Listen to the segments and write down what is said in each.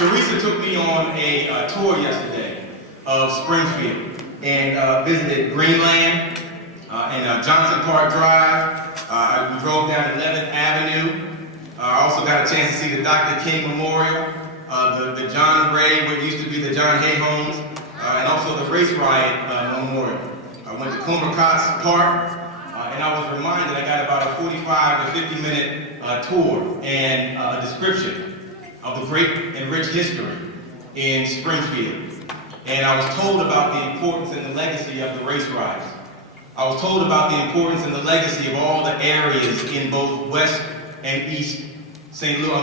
Teresa took me on a tour yesterday of Springfield and visited Greenland and Johnson Park Drive. We drove down 11th Avenue. I also got a chance to see the Dr. King Memorial, the John Ray, what used to be the John Hay Homes, and also the Race Riot Memorial. I went to Comercott's Park, and I was reminded I got about a 45 to 50 minute tour and a description of the great and rich history in Springfield. And I was told about the importance and the legacy of the race riots. I was told about the importance and the legacy of all the areas in both West and East Springfield. I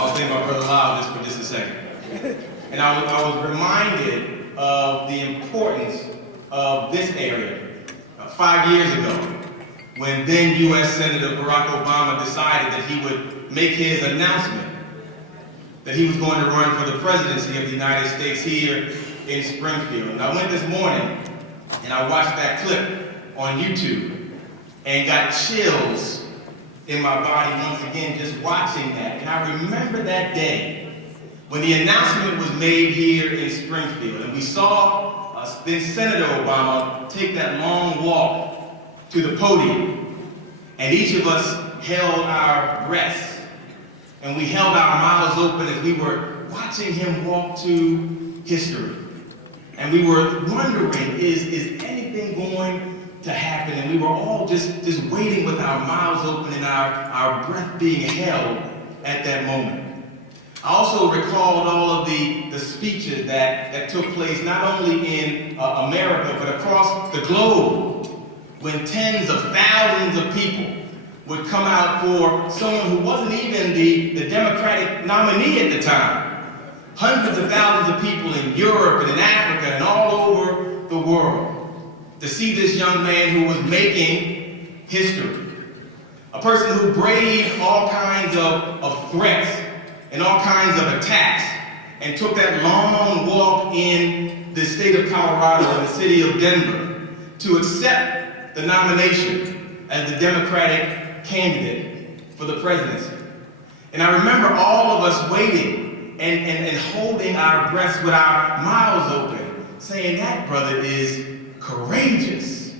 was thinking about Brother Lyle for just a second. And I was reminded of the importance of this area 5 years ago, when then U.S. Senator Barack Obama decided that he would make his announcement that he was going to run for the presidency of the United States here in Springfield. And I went this morning and I watched that clip on YouTube and got chills in my body once again just watching that. And I remember that day when the announcement was made here in Springfield and we saw then Senator Obama take that long walk to the podium, and each of us held our breaths and we held our mouths open as we were watching him walk to history. And we were wondering, is anything going to happen? And we were all just waiting with our mouths open and our breath being held at that moment. I also recalled all of the speeches that took place not only in America, but across the globe, when tens of thousands of people would come out for someone who wasn't even the Democratic nominee at the time. Hundreds of thousands of people in Europe and in Africa and all over the world to see this young man who was making history. A person who braved all kinds of threats and all kinds of attacks and took that long walk in the state of Colorado and the city of Denver to accept the nomination as the Democratic candidate for the presidency. And I remember all of us waiting and holding our breaths with our mouths open, saying that brother is courageous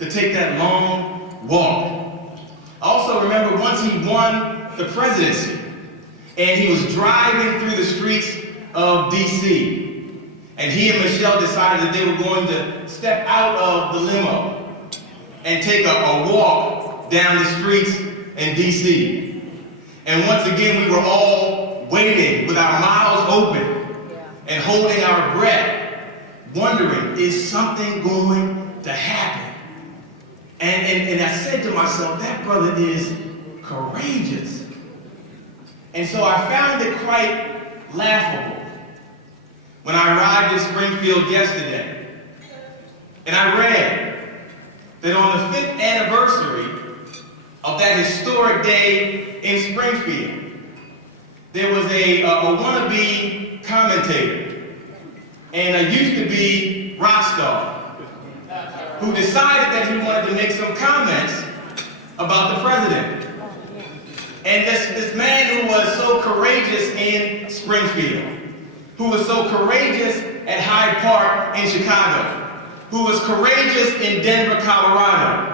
to take that long walk. I also remember once he won the presidency and he was driving through the streets of D.C. and he and Michelle decided that they were going to step out of the limo and take a walk down the streets in D.C. And once again, we were all waiting with our mouths open and holding our breath, wondering, is something going to happen? And I said to myself, that brother is courageous. And so I found it quite laughable when I arrived in Springfield yesterday and I read that on the 5th anniversary of that historic day in Springfield, there was a wannabe commentator and a used-to-be rock star who decided that he wanted to make some comments about the president. And this man who was so courageous in Springfield, who was so courageous at Hyde Park in Chicago, who was courageous in Denver, Colorado,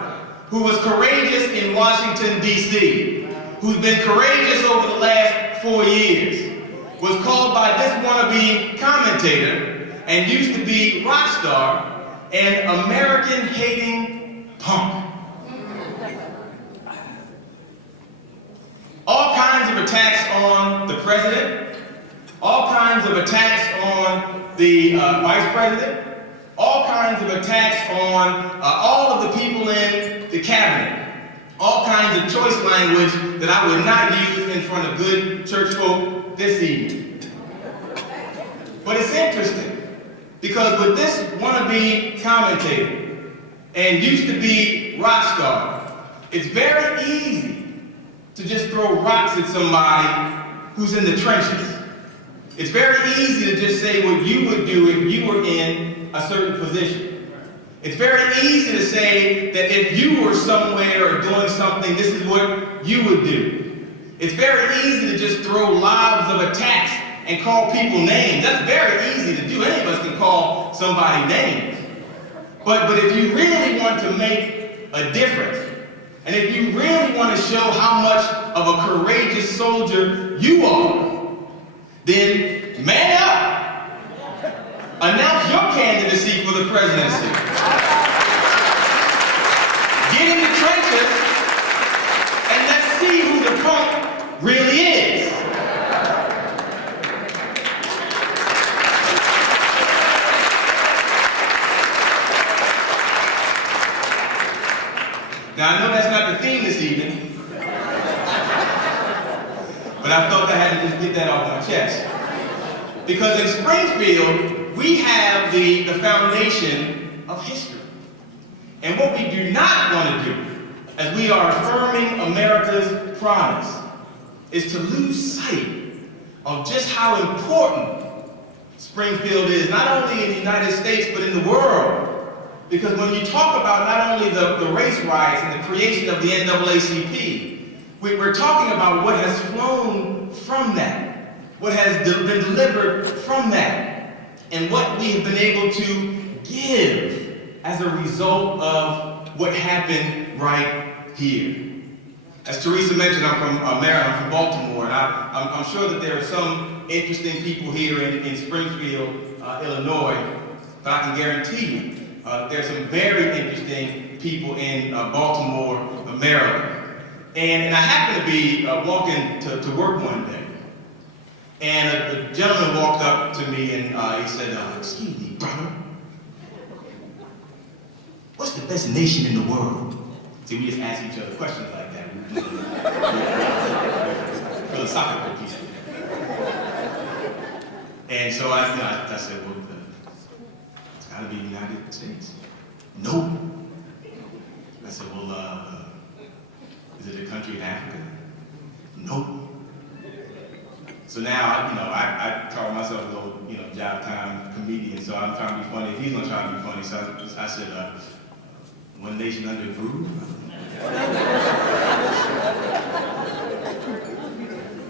who was courageous in Washington, D.C., who's been courageous over the last 4 years, was called by this wannabe commentator and used to be rock star an American-hating punk. All kinds of attacks on the president, all kinds of attacks on the vice president, all kinds of attacks on all of the people in the cabinet, all kinds of choice language that I would not use in front of good church folk this evening. But it's interesting, because with this wannabe commentator and used to be rock star, it's very easy to just throw rocks at somebody who's in the trenches. It's very easy to just say what you would do if you were in a certain position. It's very easy to say that if you were somewhere or doing something, this is what you would do. It's very easy to just throw lobs of attacks and call people names. That's very easy to do. Any of us can call somebody names. But if you really want to make a difference, and if you really want to show how much of a courageous soldier you are, then man up. Announce your candidacy for the presidency. Get in the trenches and let's see who the punk really is. Now, I know that's not the theme this evening, but I felt I had to just get that off my chest. Because in Springfield, we have the foundation of history. And what we do not want to do, as we are affirming America's promise, is to lose sight of just how important Springfield is, not only in the United States, but in the world. Because when you talk about not only the race riots and the creation of the NAACP, we're talking about what has flown from that, what has been delivered from that, and what we have been able to give as a result of what happened right here. As Teresa mentioned, I'm from Maryland, I'm from Baltimore, and I'm sure that there are some interesting people here in Springfield, Illinois, but I can guarantee you there's some very interesting people in Baltimore, Maryland. And I happened to be walking to work one day, and a gentleman walked up to me and he said, "Excuse me, brother, what's the best nation in the world?" See, we just ask each other questions like that. Philosophical people. And so I said, "Well, it's got to be the United States." "Nope." I said, "Well, is it a country in Africa?" "Nope." So now, I call myself a little, job time comedian, so I'm trying to be funny. He's gonna try to be funny, so I said, "One nation under a groove?"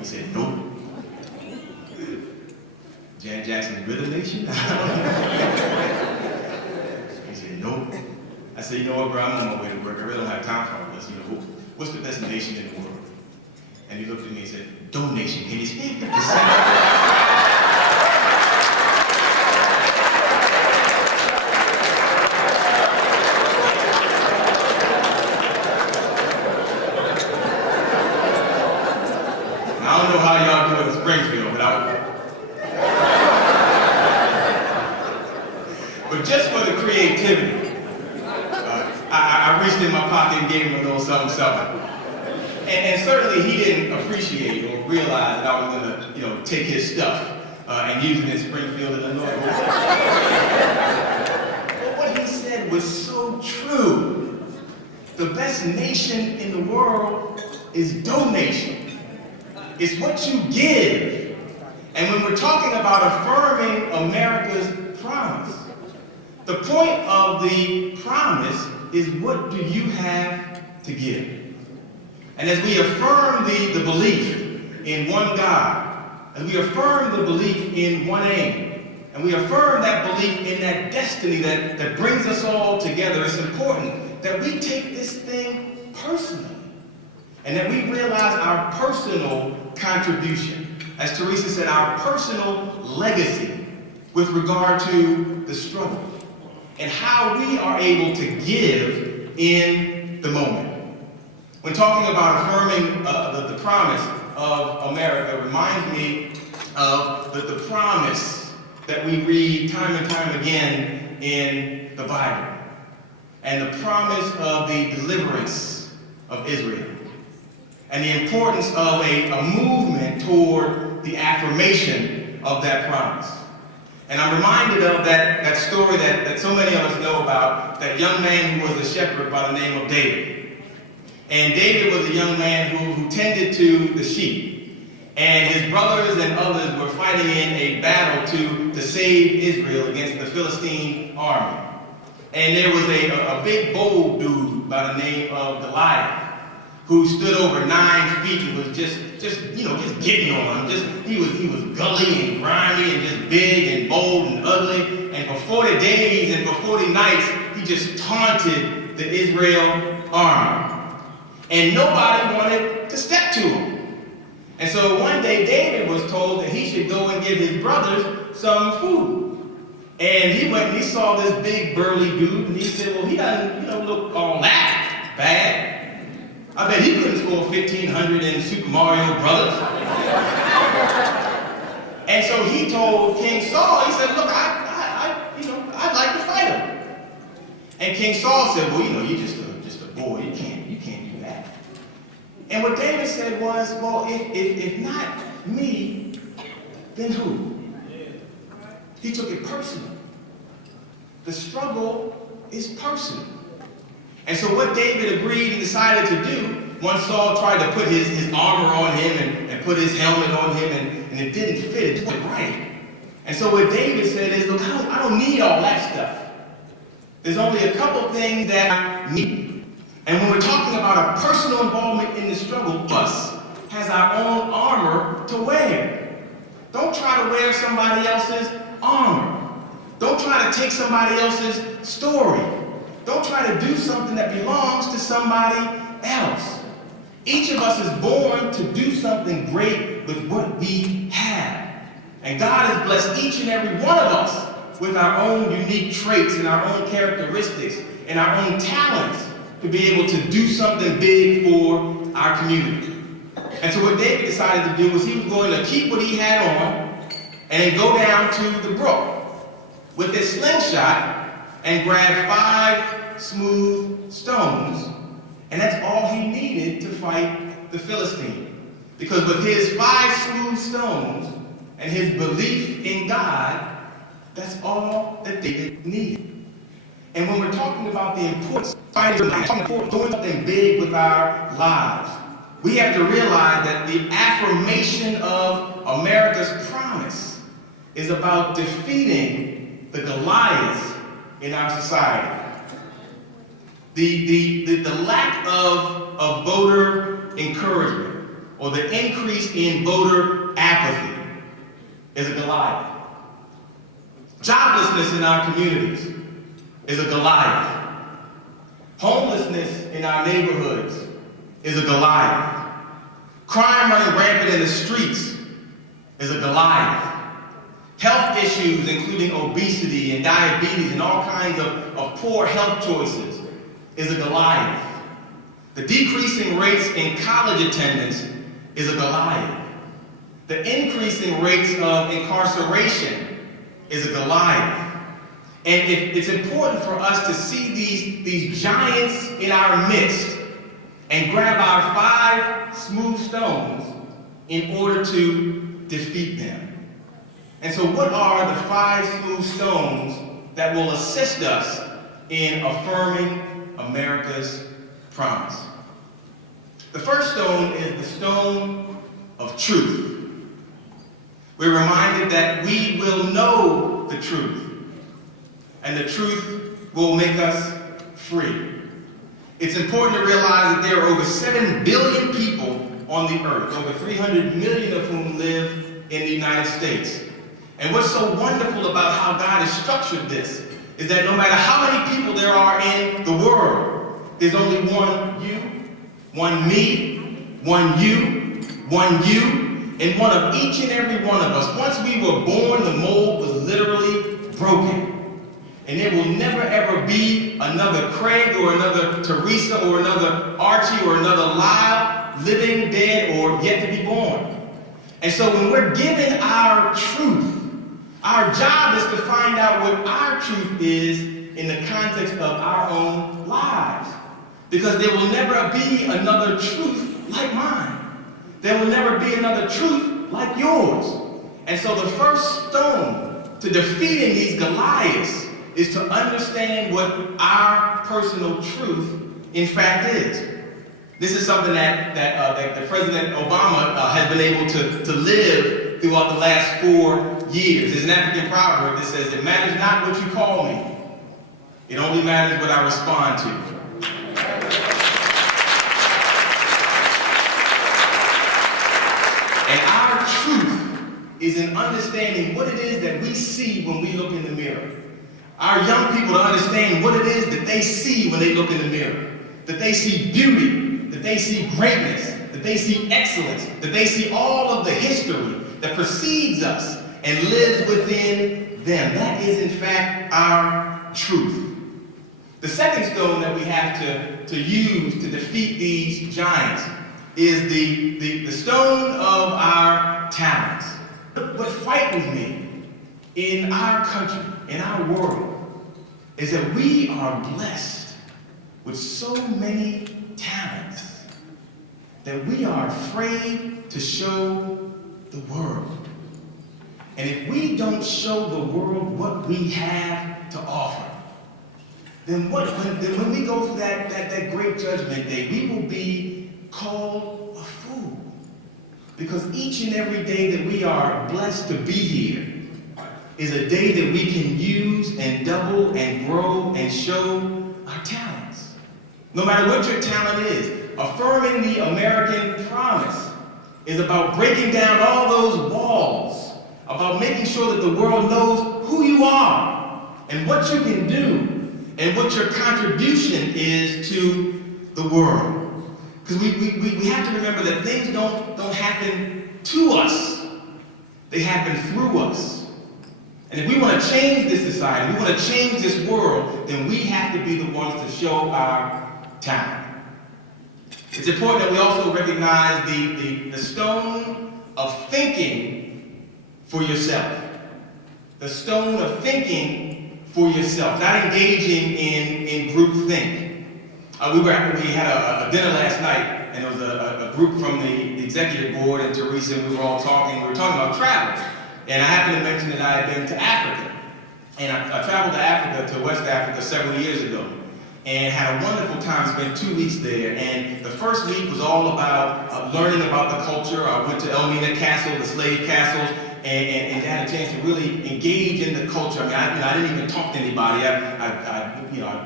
He said, "Nope." Jan Jackson's Rhythm Nation? He said, "Nope." I said, "You know what, bro, I'm on my way to work. I really don't have time for all this. What's the best nation in the world?" And he looked at me and said, "Donation. Can you speak this?" I don't know how y'all do it in Springfield, but just for the creativity, I reached in my pocket and gave him a little something. And certainly he didn't appreciate or realize that I was going to, take his stuff and use it in Springfield, Illinois. But what he said was so true. The best nation in the world is donation. It's what you give. And when we're talking about affirming America's promise, the point of the promise is, what do you have to give? And as we affirm the belief in one God, and we affirm the belief in one aim, and we affirm that belief in that destiny that brings us all together, it's important that we take this thing personally, and that we realize our personal contribution. As Teresa said, our personal legacy with regard to the struggle, and how we are able to give in the moment. When talking about affirming the promise of America, reminds me of the promise that we read time and time again in the Bible, and the promise of the deliverance of Israel, and the importance of a movement toward the affirmation of that promise. And I'm reminded of that story that so many of us know about, that young man who was a shepherd by the name of David. And David was a young man who tended to the sheep. And his brothers and others were fighting in a battle to save Israel against the Philistine army. And there was a big, bold dude by the name of Goliath, who stood over 9 feet and was just just getting on him. He was gully and grimy and just big and bold and ugly. And for 40 days and for 40 nights, he just taunted the Israel army. And nobody wanted to step to him. And so one day David was told that he should go and give his brothers some food. And he went and he saw this big burly dude and he said, well, he doesn't look all that bad. I bet he couldn't score 1,500 in Super Mario Brothers. And so he told King Saul, he said, look, I'd like to fight him. And King Saul said, well, you're just a boy, you can't do that. And what David said was, well, if not me, then who? He took it personal. The struggle is personal. And so what David agreed and decided to do, once Saul tried to put his armor on him and put his helmet on him, and it didn't fit, it wasn't right. And so what David said is, look, I don't need all that stuff. There's only a couple things that I need. And when we're talking about a personal involvement in the struggle, us has our own armor to wear. Don't try to wear somebody else's armor. Don't try to take somebody else's story. Don't try to do something that belongs to somebody else. Each of us is born to do something great with what we have. And God has blessed each and every one of us with our own unique traits and our own characteristics and our own talents to be able to do something big for our community. And so what David decided to do was he was going to keep what he had on and then go down to the brook with his slingshot and grab 5 smooth stones, and that's all he needed to fight the Philistine. Because with his 5 smooth stones and his belief in God, that's all that David needed. And when we're talking about the importance of doing something big with our lives, we have to realize that the affirmation of America's promise is about defeating the Goliaths in our society. The lack of voter encouragement or the increase in voter apathy is a Goliath. Joblessness in our communities is a Goliath. Homelessness in our neighborhoods is a Goliath. Crime running rampant in the streets is a Goliath. Health issues, including obesity and diabetes and all kinds of poor health choices, is a Goliath. The decreasing rates in college attendance is a Goliath. The increasing rates of incarceration is a Goliath. And it's important for us to see these giants in our midst and grab our 5 smooth stones in order to defeat them. And so what are the 5 smooth stones that will assist us in affirming America's promise? The first stone is the stone of truth. We're reminded that we will know the truth, and the truth will make us free. It's important to realize that there are over 7 billion people on the earth, over 300 million of whom live in the United States. And what's so wonderful about how God has structured this is that no matter how many people there are in the world, there's only one you, one me, one you, and one of each and every one of us. Once we were born, the mold was literally broken. And there will never ever be another Craig or another Teresa or another Archie or another Lyle, living, dead, or yet to be born. And so when we're given our truth, our job is to find out what our truth is in the context of our own lives. Because there will never be another truth like mine. There will never be another truth like yours. And so the first stone to defeating these Goliaths is to understand what our personal truth in fact is. This is something that the President Obama has been able to live throughout the last 4 years. There's an African proverb that says, "It matters not what you call me. It only matters what I respond to." is in understanding what it is that we see when we look in the mirror. Our young people to understand what it is that they see when they look in the mirror. That they see beauty, that they see greatness, that they see excellence, that they see all of the history that precedes us and lives within them. That is, in fact, our truth. The second stone that we have to use to defeat these giants is the stone of our talents. What frightens me in our country, in our world, is that we are blessed with so many talents that we are afraid to show the world. And if we don't show the world what we have to offer, then when we go for that great judgment day, we will be called a fool. Because each and every day that we are blessed to be here is a day that we can use and double and grow and show our talents. No matter what your talent is, affirming the American promise is about breaking down all those walls, about making sure that the world knows who you are and what you can do and what your contribution is to the world. Because we have to remember that things don't happen to us. They happen through us. And if we want to change this society, we want to change this world, then we have to be the ones to show our talent. It's important that we also recognize the stone of thinking for yourself. The stone of thinking for yourself, not engaging in group think. We had a dinner last night, and there was a group from the executive board, and Teresa, and we were all talking. We were talking about travel. And I happened to mention that I had been to Africa. And I traveled to Africa, to West Africa, several years ago. And had a wonderful time, spent 2 weeks there. And the first week was all about learning about the culture. I went to Elmina Castle, the slave castles, and had a chance to really engage in the culture. I mean, I didn't even talk to anybody. I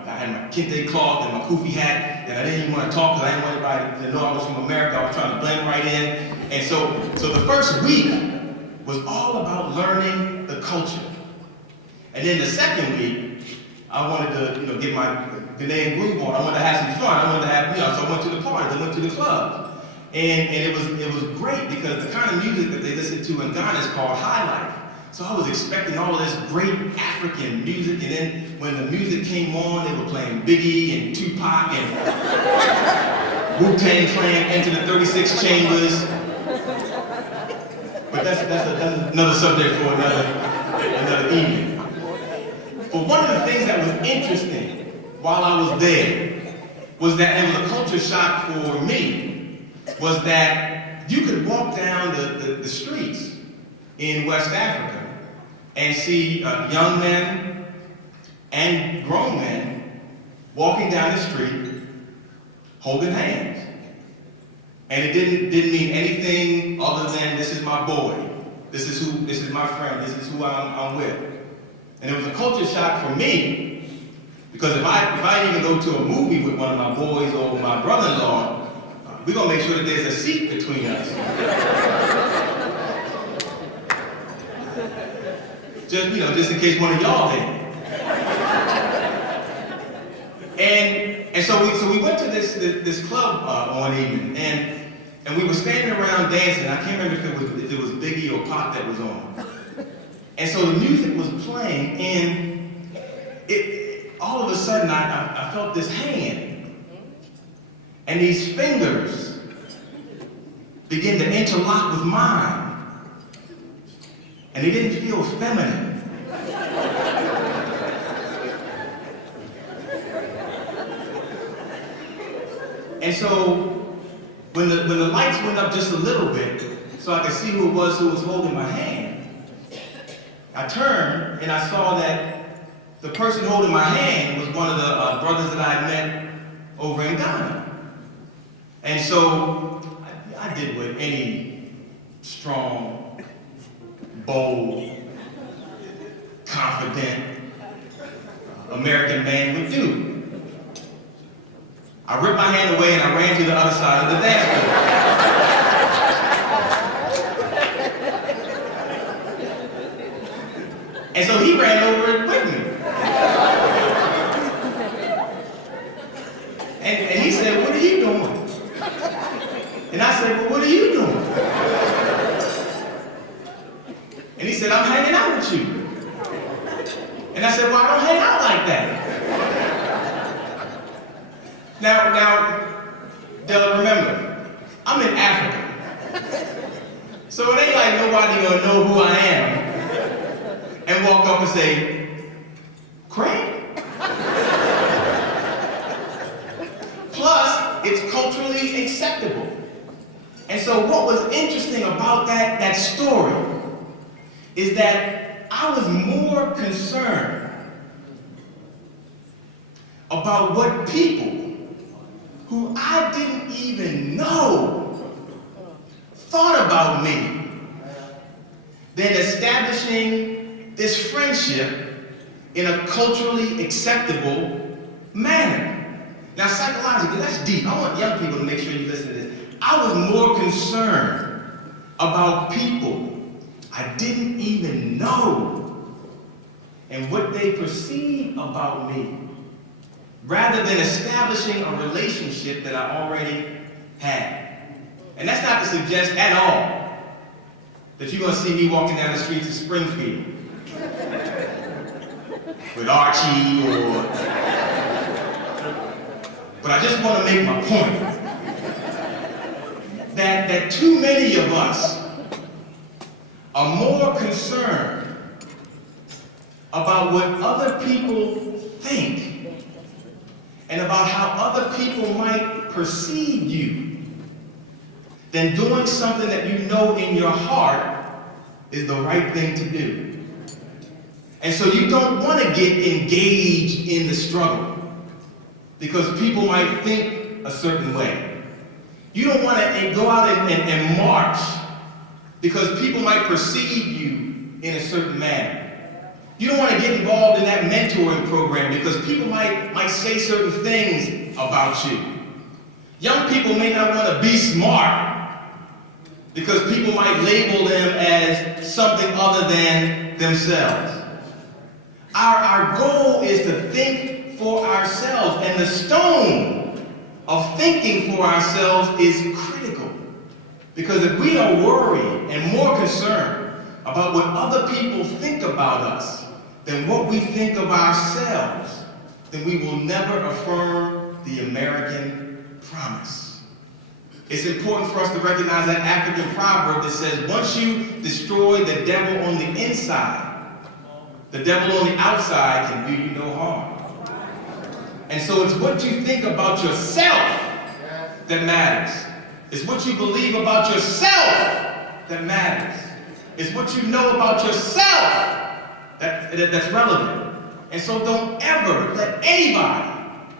had my kente cloth and my kufi hat, and I didn't even want to talk because I didn't want anybody to know I was from America. I was trying to blend right in. And so the first week was all about learning the culture. And then the second week, I wanted to, get my Ghanaian groove on. I wanted to have some fun. I wanted to have, so I went to the parties. I went to the clubs. And it was great because the kind of music that they listen to in Ghana is called high life. So I was expecting all of this great African music, and then when the music came on, they were playing Biggie and Tupac and Wu-Tang Clan, Enter the 36 Chambers. But that's another subject for another evening. But one of the things that was interesting while I was there was that it was a culture shock for me, was that you could walk down the streets in West Africa and see young men and grown men walking down the street holding hands. And it didn't mean anything other than this is my boy, this is my friend, this is who I'm with. And it was a culture shock for me, because if I even go to a movie with one of my boys or my brother-in-law, we're gonna make sure that there's a seat between us. Just in case one of y'all did. And so we went to this club one evening, and we were standing around dancing. I can't remember if it was Biggie or Pop that was on. And so the music was playing, and all of a sudden I felt this hand, and these fingers began to interlock with mine, and they didn't feel feminine. And so when the lights went up just a little bit, so I could see who it was holding my hand, I turned and I saw that the person holding my hand was one of the brothers that I had met over in Ghana. And so I did what any strong, bold, confident American man would do. I ripped my hand away and I ran to the other side of the dance floor. And so he ran over it with me. And he said, "What are you doing?" And I said, "Well, what are you doing?" And he said, "I'm hanging out with you." And I said, "Well, I don't hang out like that." Now, Della, remember, I'm in Africa. So it ain't like nobody gonna know who I am and walk up and say, "Craig?" Plus, it's culturally acceptable. And so what was interesting about that story is that I was more concerned about what people who I didn't even know thought about me than establishing this friendship in a culturally acceptable manner. Now, psychologically, that's deep. I want young people to make sure you listen to this. I was more concerned about people I didn't even know and what they perceived about me, rather than establishing a relationship that I already had. And that's not to suggest at all that you're going to see me walking down the streets of Springfield with Archie or... But I just want to make my point that too many of us are more concerned about what other people think and about how other people might perceive you than doing something that you know in your heart is the right thing to do. And so you don't want to get engaged in the struggle because people might think a certain way. You don't want to go out and march because people might perceive you in a certain manner. You don't want to get involved in that mentoring program because people might say certain things about you. Young people may not want to be smart because people might label them as something other than themselves. Our goal is to think for ourselves, and the stone of thinking for ourselves is critical. Because if we are worried and more concerned about what other people think about us than what we think of ourselves, then we will never affirm the American promise. It's important for us to recognize that African proverb that says, once you destroy the devil on the inside, the devil on the outside can do you no harm. And so it's what you think about yourself that matters. It's what you believe about yourself that matters. It's what you know about yourself that's relevant. And so don't ever let anybody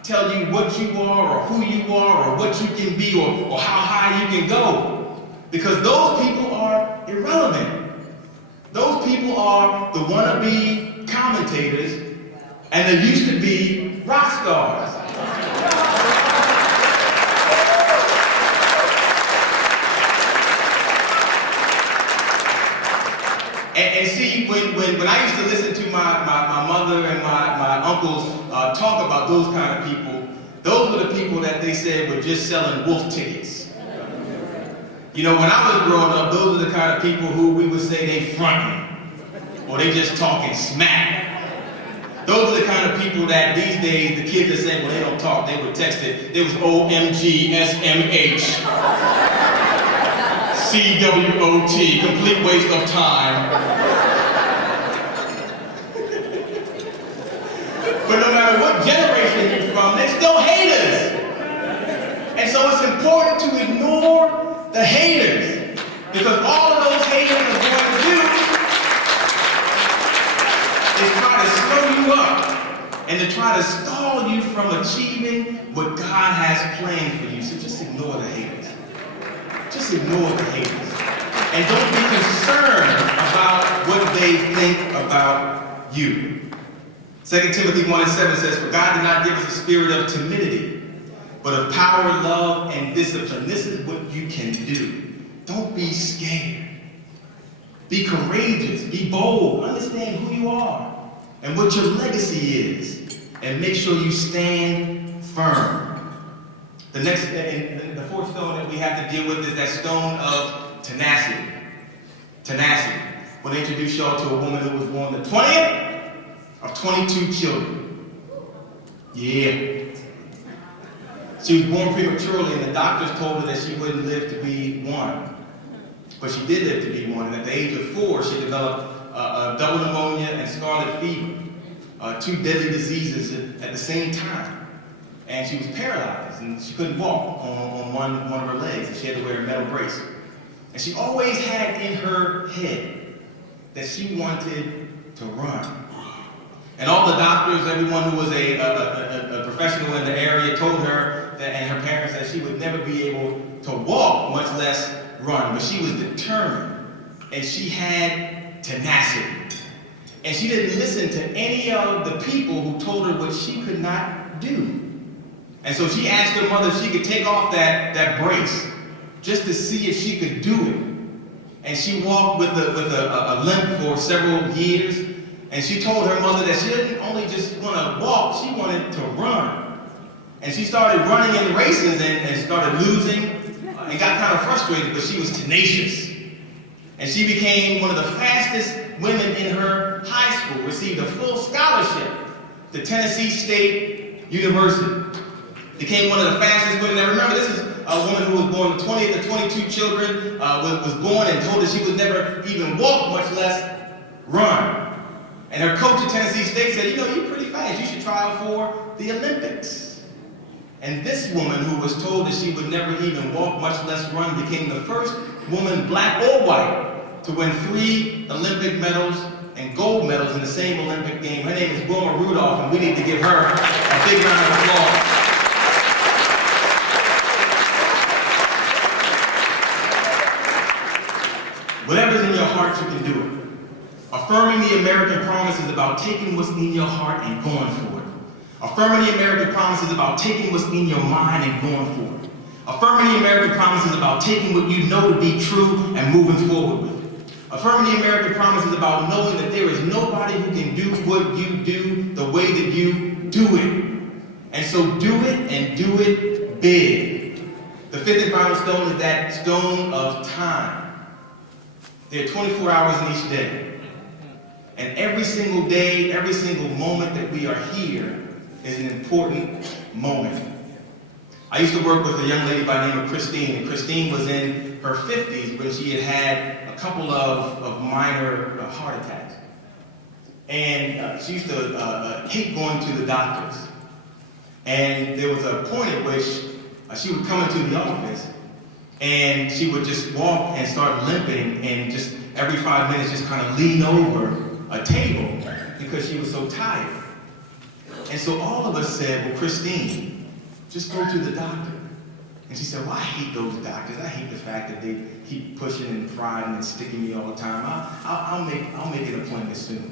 tell you what you are or who you are or what you can be or how high you can go. Because those people are irrelevant. Those people are the wannabe commentators and they used to be rock stars. And see, when I used to listen to my mother and my uncles talk about those kind of people, those were the people that they said were just selling wolf tickets. You know, when I was growing up, those were the kind of people who we would say they fronting, or they just talking smack. Those are the kind of people that these days the kids are saying, well, they don't talk, they would text it. It was OMG, SMH, CWOT, complete waste of time. But no matter what generation you're from, they're still haters. And so it's important to ignore the haters, because all of those haters are going to do is try to slow you up and to try to stall you from achieving what God has planned for you. So just ignore the haters. Just ignore the haters. And don't be concerned about what they think about you. 2 Timothy 1:7 says, for God did not give us a spirit of timidity, but of power, love, and discipline. This is what you can do. Don't be scared. Be courageous, be bold, understand who you are and what your legacy is, and make sure you stand firm. The next, and the fourth stone that we have to deal with is that stone of tenacity. Tenacity. I want to introduce y'all to a woman who was born the 20th of 22 children. Yeah. She was born prematurely, and the doctors told her that she wouldn't live to be one. But she did live to be one, and at the age of 4, she developed double pneumonia and scarlet fever, 2 deadly diseases at the same time. And she was paralyzed, and she couldn't walk on one of her legs, and she had to wear a metal brace. And she always had in her head that she wanted to run. And all the doctors, everyone who was a professional in the area told her that, and her parents, that she would never be able to walk, much less run. But she was determined, and she had tenacity. And she didn't listen to any of the people who told her what she could not do. And so she asked her mother if she could take off that brace just to see if she could do it. And she walked with a limp for several years. And she told her mother that she didn't only just want to walk, she wanted to run. And she started running in races and started losing and got kind of frustrated, but she was tenacious. And she became one of the fastest women in her high school, received a full scholarship to Tennessee State University. Became one of the fastest women. Now remember, this is a woman who was born the 20th of 22 children, was born and told her she would never even walk, much less run. And her coach at Tennessee State said, you know, you're pretty fast. You should try out for the Olympics. And this woman, who was told that she would never even walk, much less run, became the first woman, black or white, to win 3 Olympic medals and gold medals in the same Olympic game. Her name is Wilma Rudolph, and we need to give her a big round of applause. Whatever's in your heart, you can do it. Affirming the American promise is about taking what's in your heart and going for it. Affirming the American promise is about taking what's in your mind and going for it. Affirming the American promise is about taking what you know to be true and moving forward with it. Affirming the American promise is about knowing that there is nobody who can do what you do the way that you do it. And so do it, and do it big. The 5th and final stone is that stone of time. There are 24 hours in each day. And every single day, every single moment that we are here is an important moment. I used to work with a young lady by the name of Christine, and Christine was in her 50s when she had a couple of minor heart attacks. And she used to hate going to the doctors. And there was a point at which she would come into the office and she would just walk and start limping, and just every 5 minutes just kind of lean over a table because she was so tired. And so all of us said, well, Christine, just go to the doctor. And she said, well, I hate those doctors. I hate the fact that they keep pushing and prying and sticking me all the time. I'll make an appointment soon.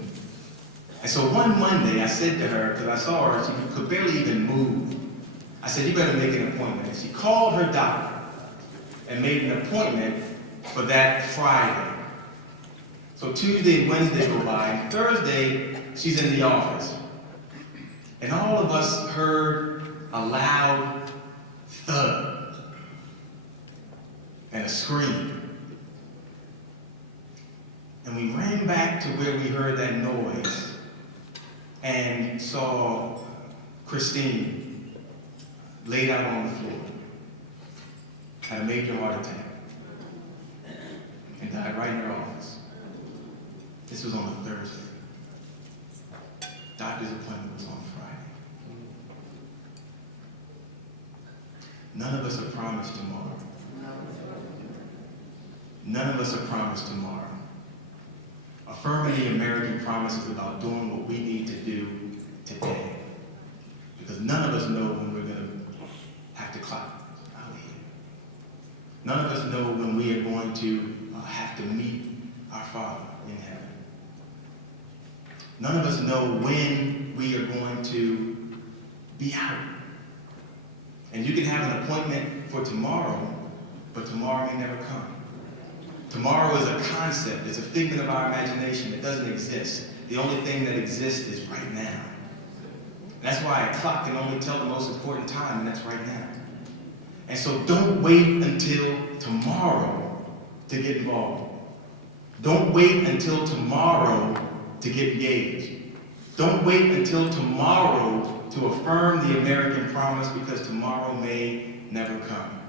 And so one Monday I said to her, because I saw her, she could barely even move. I said, you better make an appointment. And she called her doctor and made an appointment for that Friday. So Tuesday and Wednesday go by, and Thursday, she's in the office. And all of us heard a loud thud and a scream. And we ran back to where we heard that noise and saw Christine laid out on the floor, had a major heart attack, and died right in her office. This was on a Thursday. Doctor's appointment was on Friday. None of us are promised tomorrow. None of us are promised tomorrow. Affirming the American promise is about doing what we need to do today. Because none of us know when we're going to have to clock out of here. None of us know when we are going to have to meet our Father in heaven. None of us know when we are going to be out. And you can have an appointment for tomorrow, but tomorrow may never come. Tomorrow is a concept. It's a figment of our imagination. It doesn't exist. The only thing that exists is right now. And that's why a clock can only tell the most important time, and that's right now. And so don't wait until tomorrow to get involved. Don't wait until tomorrow to get engaged. Don't wait until tomorrow to affirm the American promise, because tomorrow may never come.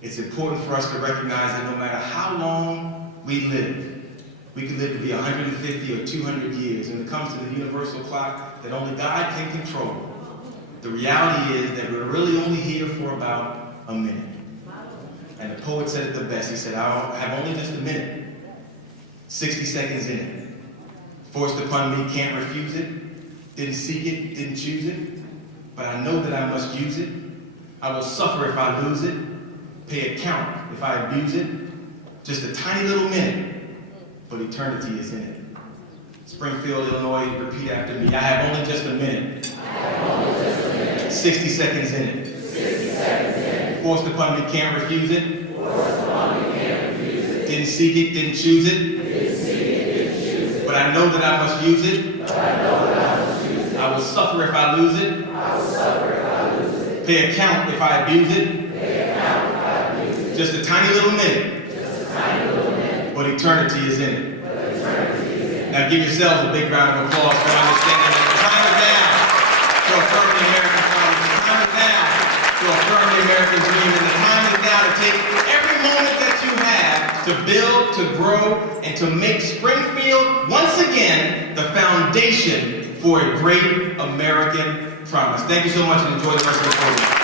It's important for us to recognize that no matter how long we live, we could live to be 150 or 200 years. When it comes to the universal clock that only God can control, the reality is that we're really only here for about a minute. And the poet said it the best. He said, I have only just a minute, 60 seconds in it. Forced upon me, can't refuse it. Didn't seek it, didn't choose it. But I know that I must use it. I will suffer if I lose it. Pay account if I abuse it. Just a tiny little minute, but eternity is in it. Springfield, Illinois, repeat after me. I have only just a minute. 60 seconds in it. 60 seconds in it. Forced upon me, can't refuse it. Forced upon me, can't refuse it. Didn't seek it, didn't choose it. Didn't seek it, didn't choose it. But I know that I must use it. But I know that I must use it. I will suffer if I lose it. I will suffer if I lose it. Pay account if I abuse it. Pay account if I abuse it. Just a tiny little minute. Just a tiny little minute. But eternity is in it. But eternity is in it. Now give yourselves a big round of applause for understanding that the time is now to affirm the American promise. The time is now to affirm the American dream. And the time is now to take every moment that you have to build, to grow, and to make Springfield once again the foundation for a great American promise. Thank you so much, and enjoy the rest of the program.